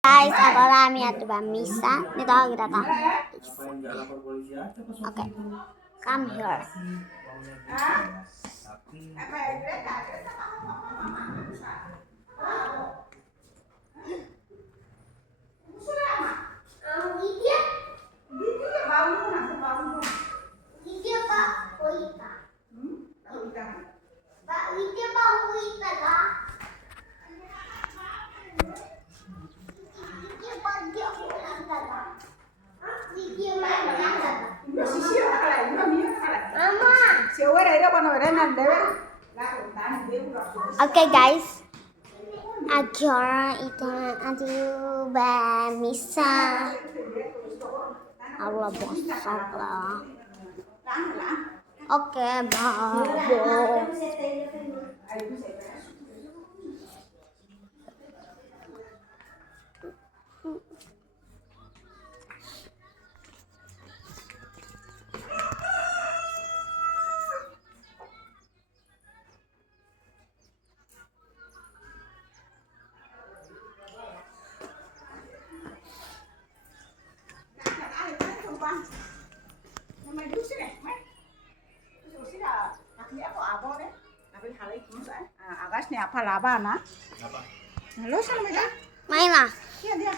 Guys, agora a minha tuba missa. Ini tahu kita tak? Okay, come here. Oke guys, agora itu bisa Allah bosak lah. Oke, babo. Agasnya apa laba na? Main lah. Dia.